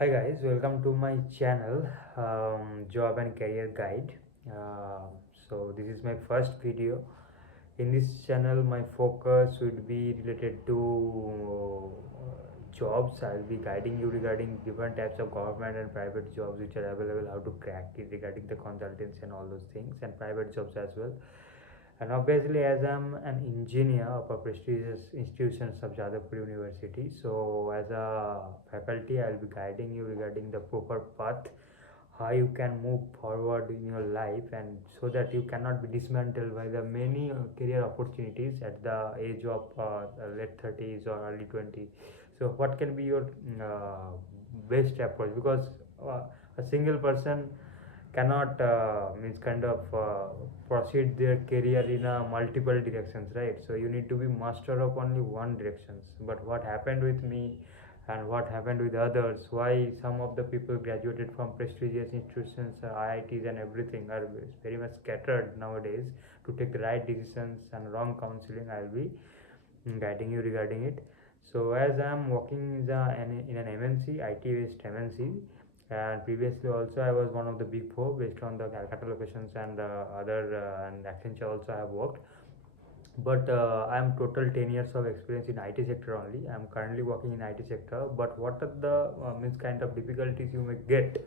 Hi guys, welcome to my channel, Job and Career Guide. So this is my first video. In this channel, my focus would be related to jobs. I'll be guiding you regarding different types of government and private jobs which are available, how to crack it regarding the consultants and all those things, and private jobs as well. And obviously, as I'm an engineer of a prestigious institution of Jadavpur University, so as a faculty, I'll be guiding you regarding the proper path, how you can move forward in your life, and so that you cannot be dismantled by the many career opportunities at the age of late 30s or early 20s. So, what can be your best approach? Because uh, a single person cannot means kind of proceed their career in a multiple directions, right? So you need to be master of only one directions. But what happened with me and what happened with others, why some of the people graduated from prestigious institutions, IITs and everything, are very much scattered nowadays to take the right decisions and wrong counseling, I'll be guiding you regarding it. So as I'm working in an MNC, IT based MNC, and previously also I was one of the big four based on the Calcutta locations and other and Accenture also I have worked. But I'm total 10 years of experience in IT sector only. I'm currently working in IT sector. But what are the means kind of difficulties you may get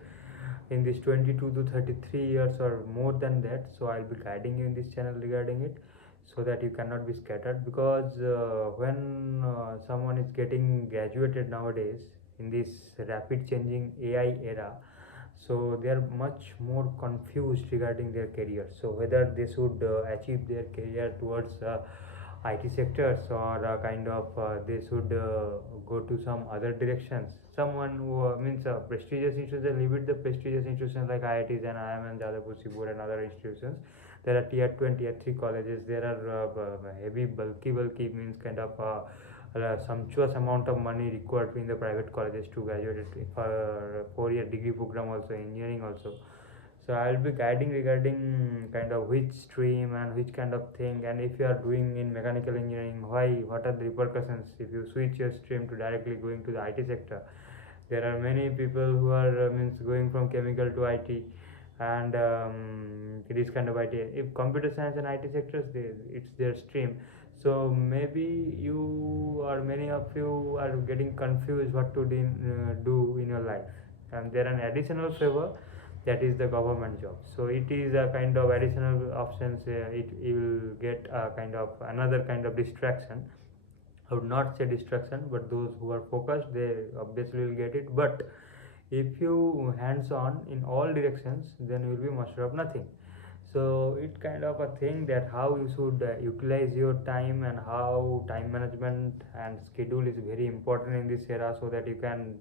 in this 22 to 33 years or more than that? So I'll be guiding you in this channel regarding it, so that you cannot be scattered. Because when someone is getting graduated nowadays in this rapid changing AI era, so they are much more confused regarding their career. So whether they should achieve their career towards IT sectors, or kind of they should go to some other directions. Someone who means prestigious institutions, leave it the prestigious institutions like IITs and IIM and Jadavpur and other institutions. There are tier 2 and tier 3 colleges. There are heavy bulky means kind of sumptuous amount of money required in the private colleges to graduate it for 4 year degree program, also engineering also. So I'll be guiding regarding kind of which stream and which kind of thing. And if you are doing in mechanical engineering, why, what are the repercussions if you switch your stream to directly going to the IT sector. There are many people who are means going from chemical to IT, and it is kind of IT. If computer science and IT sectors, it's their stream. So maybe you or many of you are getting confused what to do in your life. And there are an additional favor, that is the government job. So it is a kind of additional options. It you will get a kind of another kind of distraction. I would not say distraction, but those who are focused, they obviously will get it. But if you hands on in all directions, then you will be master of nothing. So it kind of a thing that how you should utilize your time, and how time management and schedule is very important in this era, so that you can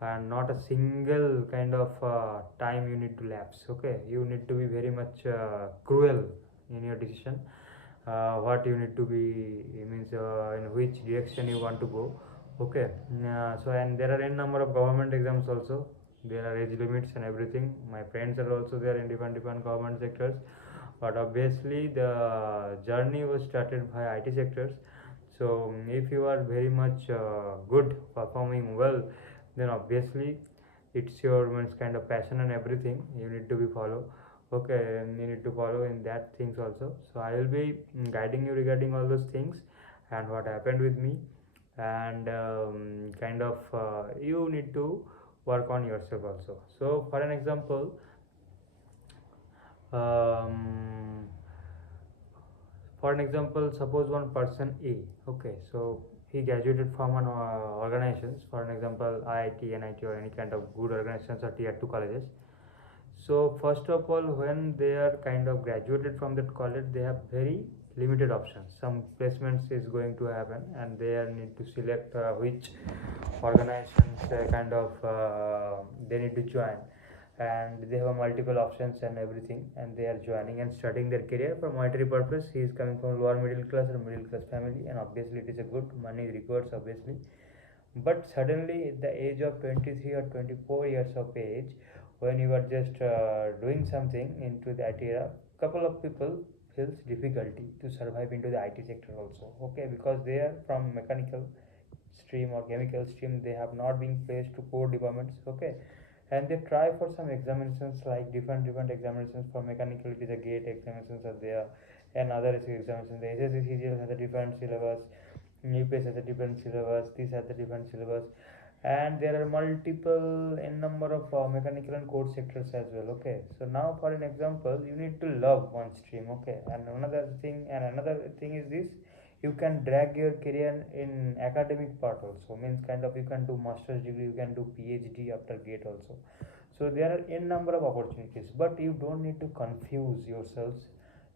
not a single kind of time you need to lapse. Okay, you need to be very much cruel in your decision, what you need to be means in which direction you want to go. Okay. So and there are n number of government exams also. There are age limits and everything. My friends are also there in different government sectors, but obviously the journey was started by IT sectors. So if you are very much good, performing well, then obviously it's your means kind of passion and everything you need to be follow. Okay, and you need to follow in that things also. So I will be guiding you regarding all those things and what happened with me. And kind of you need to work on yourself also. So for an example, um, suppose one person A. Okay, so he graduated from an organizations, for an example IIT, NIT, or any kind of good organizations or tier 2 colleges. So first of all, when they are kind of graduated from that college, they have very limited options. Some placements is going to happen, and they need to select which organizations kind of they need to join, and they have multiple options and everything, and they are joining and starting their career for monetary purpose. He is coming from lower middle class or middle class family, and obviously it is a good money rewards obviously. But suddenly at the age of 23 or 24 years of age, when you are just doing something into the IT era, couple of people feels difficulty to survive into the IT sector also. Okay, because they are from mechanical stream or chemical stream, they have not been placed to core departments. Okay, and they try for some examinations like different examinations. For mechanical it is a gate examinations are there, and other examinations. The SSC CGL has a different syllabus, UPS has a different syllabus, this has a different syllabus, and there are multiple n number of mechanical and core sectors as well. Okay, so now for an example, you need to love one stream. Okay, and another thing is this: you can drag your career in academic part also, means kind of you can do master's degree, you can do PhD after gate also. So there are n number of opportunities, but you don't need to confuse yourselves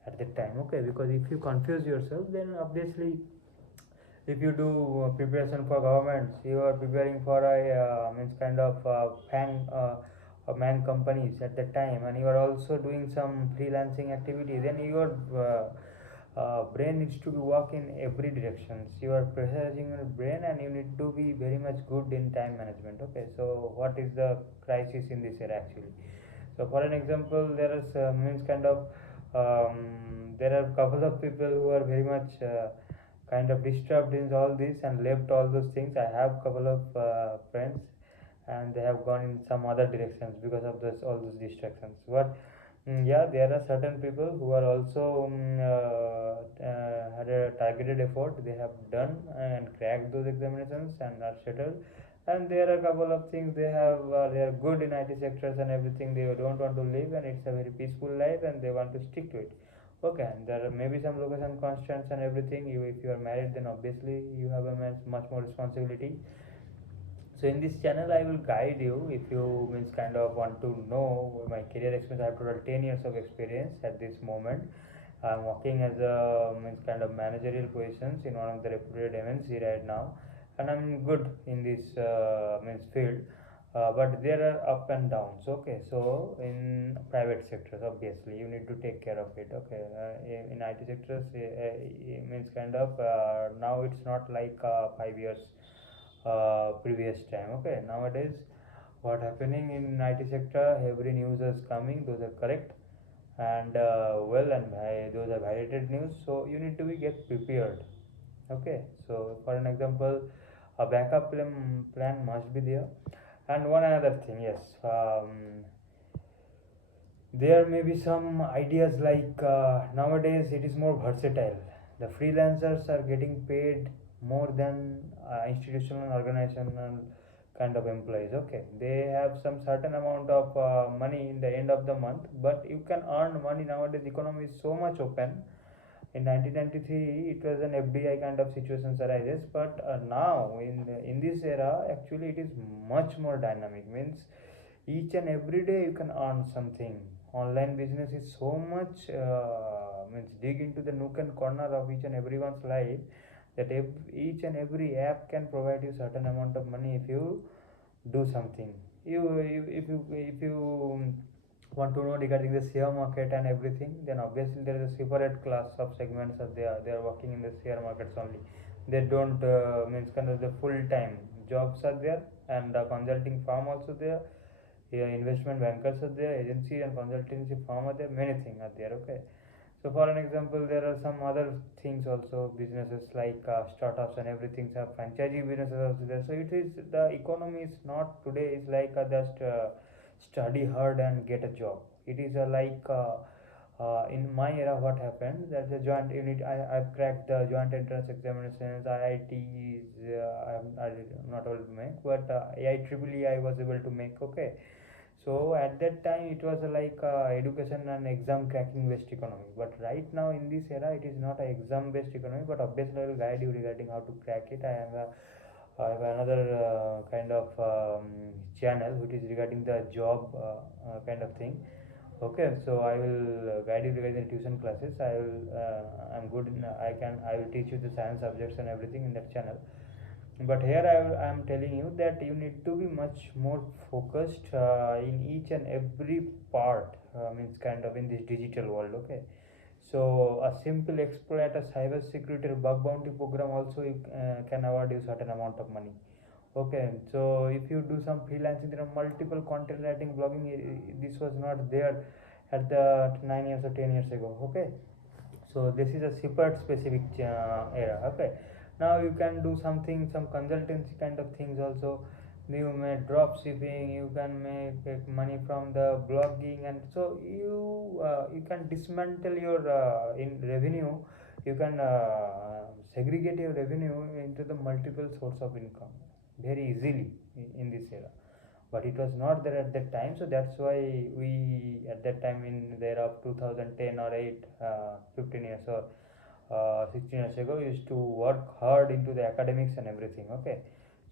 at the time. Okay, because if you confuse yourself, then obviously if you do preparation for governments, you are preparing for a means kind of man companies at the time, and you are also doing some freelancing activity, then your brain needs to be work in every directions. You are pressurizing your brain, and you need to be very much good in time management. Okay, so what is the crisis in this era actually? So for an example, there is means kind of there are couple of people who are very much kind of disturbed in all this and left all those things. I have couple of friends, and they have gone in some other directions because of this all those distractions. But yeah, there are certain people who are also had a targeted effort. They have done and cracked those examinations and are settled. And there are a couple of things they have. They are good in IT sectors and everything. They don't want to live, and it's a very peaceful life, and they want to stick to it. Okay, and there may be some location constraints and everything. You, if you are married, then obviously you have a much more responsibility. So in this channel, I will guide you if you means kind of want to know my career experience. I have total 10 years of experience at this moment. I'm working as a means kind of managerial positions in one of the reputed MNC right now, and I'm good in this means field. But there are up and downs. Okay, so in private sectors, obviously you need to take care of it. Okay, in IT sectors, it means kind of now it's not like 5 years previous time. Okay, nowadays what happening in IT sector, every news is coming, those are correct, and those are validated news, so you need to be get prepared. Okay, so for an example, a backup plan must be there. And one another thing, yes, there may be some ideas like nowadays it is more versatile. The freelancers are getting paid more than institutional and organizational kind of employees. Okay, they have some certain amount of money in the end of the month, but you can earn money nowadays. Economy is so much open. In 1993 it was an FDI kind of situations arises, but now in this era actually it is much more dynamic. Means each and every day you can earn something. Online business is so much means dig into the nook and corner of each and everyone's life, that each and every app can provide you certain amount of money if you do something. If you want to know regarding the share market and everything, then obviously there is a separate class of segments of they are working in the share markets only. They don't means kind of the full time jobs are there, and consulting firm also there. Yeah, investment bankers are there, agency and consultancy firm are there, many things are there. Okay, so for an example, there are some other things also, businesses like startups and everything, have franchisee businesses also there. So it is, the economy is not today is like just study hard and get a job. It is in my era what happened, that the joint unit, I've cracked the joint entrance examinations, IIT I did not able to make, but AIEEE I was able to make. Okay, so at that time it was like education and exam cracking based economy. But right now in this era it is not a exam based economy. But obviously I will guide you regarding how to crack it. I have another kind of channel which is regarding the job kind of thing. Okay, so I will guide you regarding the tuition classes. I'm good in, I will teach you the science subjects and everything in that channel. But here I am telling you that you need to be much more focused in each and every part, means kind of in this digital world. Okay, so a simple exploit a cyber security or bug bounty program also can award you certain amount of money. Okay, so if you do some freelancing, there are multiple content writing, blogging. This was not there at the 9 years or 10 years ago. Okay, so this is a separate specific era. Okay, Now you can do something, some consultancy kind of things also. You may drop shipping, you can make money from the blogging, and so you can dismantle your in revenue. You can segregate your revenue into the multiple source of income very easily in this era, but it was not there at that time. So that's why we at that time in the era of 2010 or 8 15 years or 16 years ago used to work hard into the academics and everything. Okay,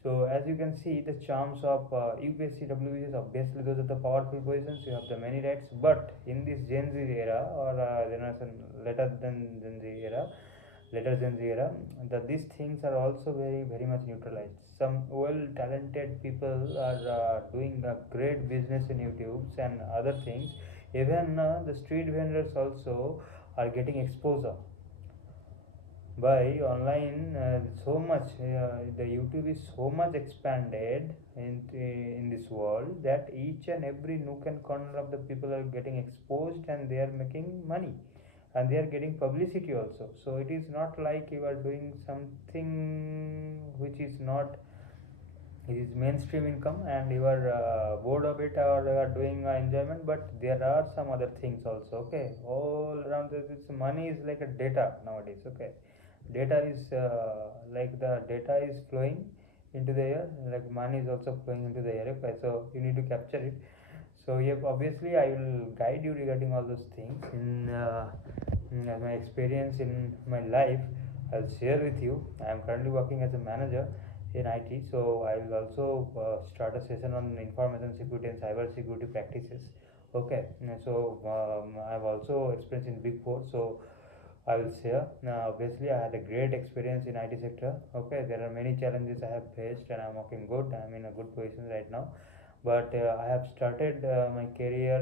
so as you can see, the charms of UPSC WBS, obviously those are the powerful positions, you have the many rights. But in this Gen Z era, or generation later than Gen Z era, later Gen Z era, that these things are also very much neutralized. Some well talented people are doing a great business in YouTubes and other things. Even the street vendors also are getting exposure by online. So much the YouTube is so much expanded in this world that each and every nook and corner of the people are getting exposed, and they are making money, and they are getting publicity also. So it is not like you are doing something which is not, it is mainstream income and you are bored of it, or you are doing enjoyment. But there are some other things also. Okay, all around this money is like a data nowadays. Okay, data is like the data is flowing into the air, like money is also flowing into the air. Okay, so you need to capture it. So yeah, obviously I will guide you regarding all those things in my experience in my life. I'll share with you. I am currently working as a manager in IT, so I will also start a session on information security and cyber security practices. Okay, so I have also experience in Big Four, so I will share. Now, obviously, I had a great experience in IT sector. Okay, there are many challenges I have faced, and I'm working good. I'm in a good position right now. But I have started my career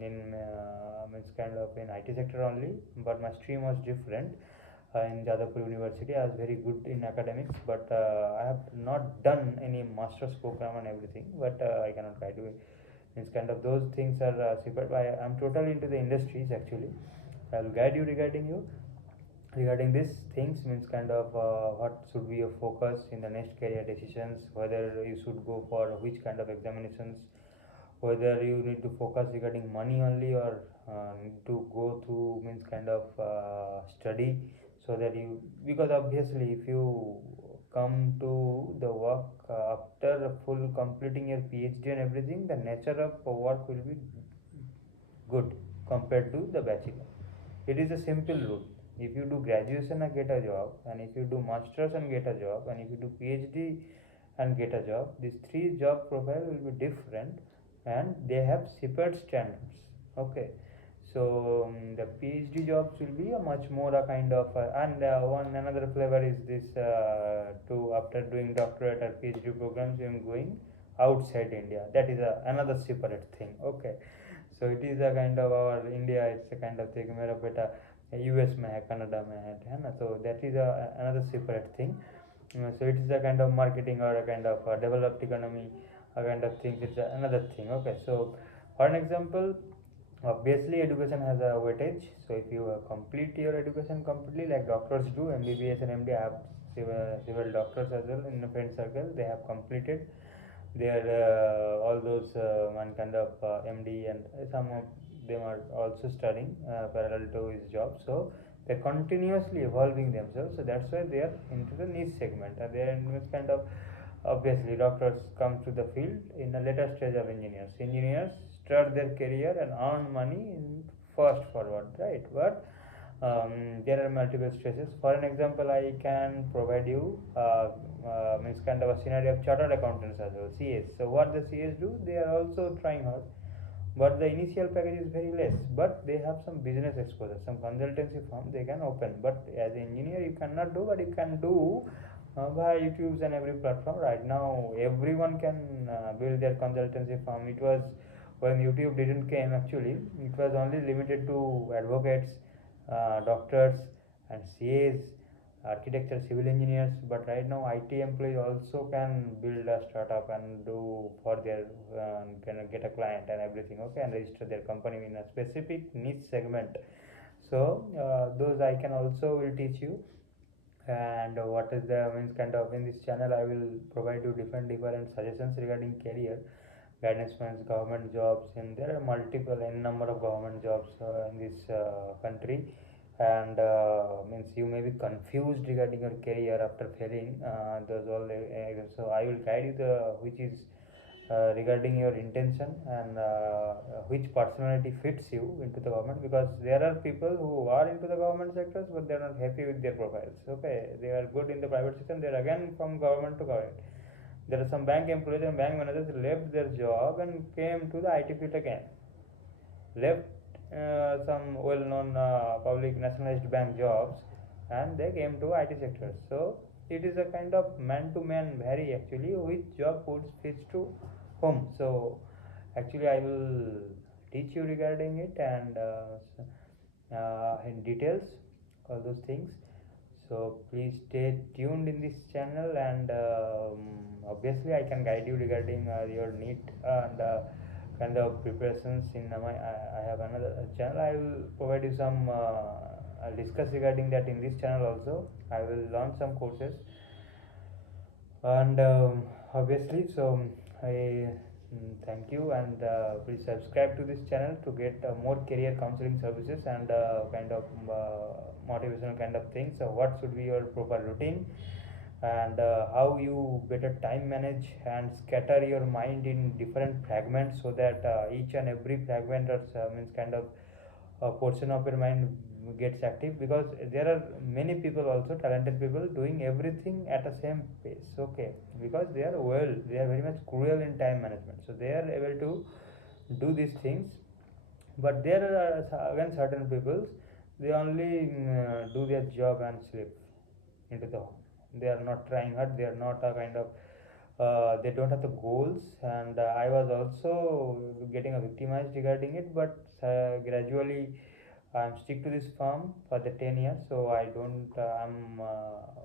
in means kind of in IT sector only. But my stream was different. In Jadavpur University, I was very good in academics, but I have not done any master's program and everything. But I cannot guide you. Means kind of those things are separate. I'm totally into the industries actually. I will guide you regarding these things. Means kind of what should be your focus in the next career decisions, whether you should go for which kind of examinations, whether you need to focus regarding money only, or need to go through means kind of study, so that you, because obviously if you come to the work after full completing your PhD and everything, the nature of work will be good compared to the bachelor. It is a simple rule. If you do graduation and get a job, and if you do masters and get a job, and if you do PhD and get a job, these three job profile will be different, and they have separate standards. Okay, so the PhD jobs will be a much more a kind of and one another flavor is this to after doing doctorate or PhD programs, you are going outside India. That is another separate thing. Okay, so it is a kind of our India, it's a kind of thing मेरा बेटा US में है, Canada में है ना. So that is another separate thing. So it is a kind of marketing or a kind of developed economy, a kind of things. It's another thing. Okay, so for an example, obviously education has a weightage. So if you complete your education completely like doctors do, MBBS and MD, I have several doctors as well in the friend circle. They have completed they are all those one kind of MD, and some of them are also studying parallel to his job. So they're continuously evolving themselves. So that's why they are into the niche segment, and they are in this kind of, obviously doctors come to the field in a later stage of engineers. Engineers start their career and earn money in fast forward, right? But there are multiple stresses. For an example, I can provide you means kind of a scenario of chartered accountants as well, CS. So what the CS do, they are also trying hard, but the initial package is very less. But they have some business exposure, some consultancy firm they can open. But as an engineer, you cannot do, but you can do by YouTube's and every platform. Right now, everyone can build their consultancy firm. It was when YouTube didn't came actually, it was only limited to advocates, doctors, and CAs, architecture, civil engineers. But right now, IT employees also can build a startup and do for their can get a client and everything. Okay, and register their company in a specific niche segment. So those I can also will teach you And what is the means kind of in this channel I will provide you different suggestions regarding career guidance means government jobs, and there are multiple n number of government jobs in this country. And means you may be confused regarding your career after failing those all so I will guide you the which is regarding your intention, and which personality fits you into the government, because there are people who are into the government sectors but they are not happy with their profiles. Okay, they are good in the private system, they are again from government to government. There are some bank employees and bank managers left their job and came to the IT field again, left some well-known public nationalized bank jobs, and they came to IT sector. So it is a kind of man-to-man vary actually which job fits to whom. So actually I will teach you regarding it, and in details all those things. So please stay tuned in this channel, and obviously I can guide you regarding your NEET and kind of preparations in I have another channel. I will provide you some I'll discuss regarding that in this channel also. I will launch some courses, and obviously so I thank you, and please subscribe to this channel to get more career counseling services and kind of motivational kind of things. So what should be your proper routine, and how you better time manage and scatter your mind in different fragments, so that each and every fragment or means kind of a portion of your mind gets active, because there are many people also talented people doing everything at the same pace. Okay, because they are very much cruel in time management, so they are able to do these things. But there are again certain people, they only do their job and sleep into the home. They are not trying hard, they are not a kind of they don't have the goals. And I was also getting a victimized regarding it, but gradually I'm stick to this farm for the 10 years, so I don't I'm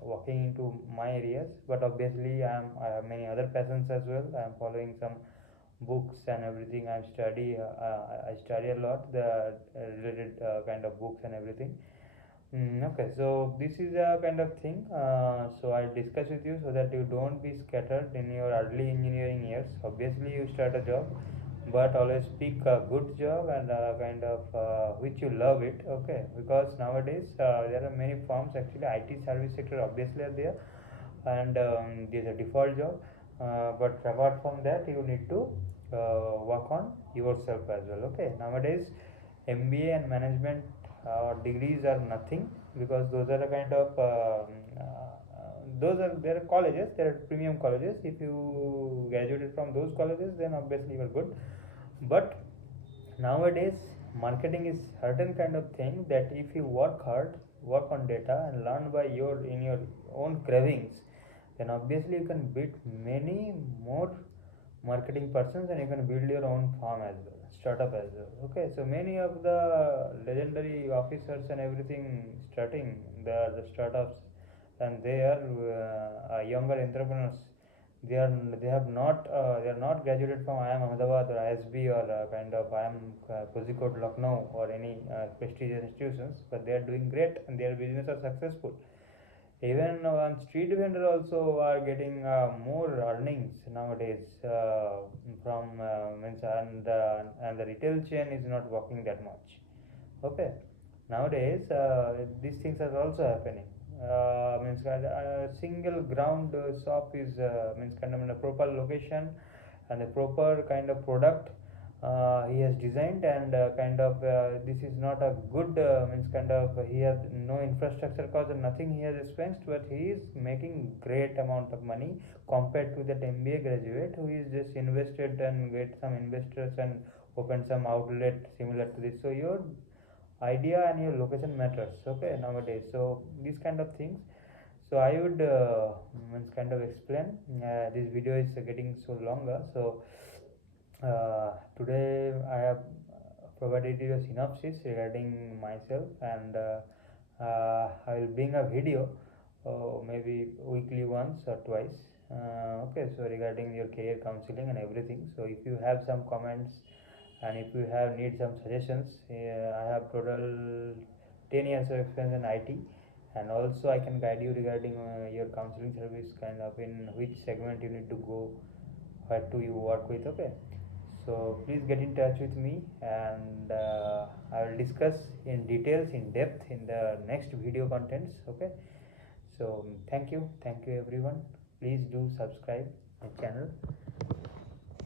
walking into my areas. But obviously I have many other passions as well. I'm following some books and everything. I study a lot the related kind of books and everything. Okay, so this is a kind of thing. So I'll discuss with you so that you don't be scattered in your early engineering years. Obviously, you start a job, but always pick a good job and kind of which you love it. Okay, because nowadays there are many firms actually. IT service sector obviously are there, and there's a default job. But apart from that, you need to work on yourself as well. Okay, nowadays MBA and management degrees are nothing, because those are a kind of those are there are colleges, there are premium colleges. If you graduated from those colleges, then obviously you are good. But nowadays marketing is certain kind of thing that if you work hard, work on data and learn by your in your own cravings, then obviously you can beat many more marketing persons, and you can build your own farm as well, startup as well. Okay, so many of the legendary officers and everything starting the startups, and they are younger entrepreneurs. They have not they are not graduated from IIM Ahmedabad or ISB or kind of IIM Kozhikode Lucknow or any prestigious institutions, but they are doing great and their business are successful. Even on street vendor also are getting more earnings nowadays from means and the retail chain is not working that much. Okay, nowadays these things are also happening. Means a single ground shop is means kind of in a proper location and a proper kind of product he has designed, and kind of this is not a good means kind of he has no infrastructure cost and nothing he has spent, but he is making great amount of money compared to that MBA graduate who is just invested and get some investors and open some outlet similar to this. So your idea and your location matters. Okay, nowadays, so these kind of things. So I would means kind of explain. This video is getting so longer, so today I have provided you a synopsis regarding myself, and I will bring a video maybe weekly once or twice. Okay, so regarding your career counseling and everything. So if you have some comments and if you need some suggestions, I have total 10 years of experience in IT, and also I can guide you regarding your counseling service, kind of in which segment you need to go, what do you work with. Okay, so please get in touch with me, and I will discuss in details, in depth, in the next video contents. Okay, so thank you everyone. Please do subscribe my channel.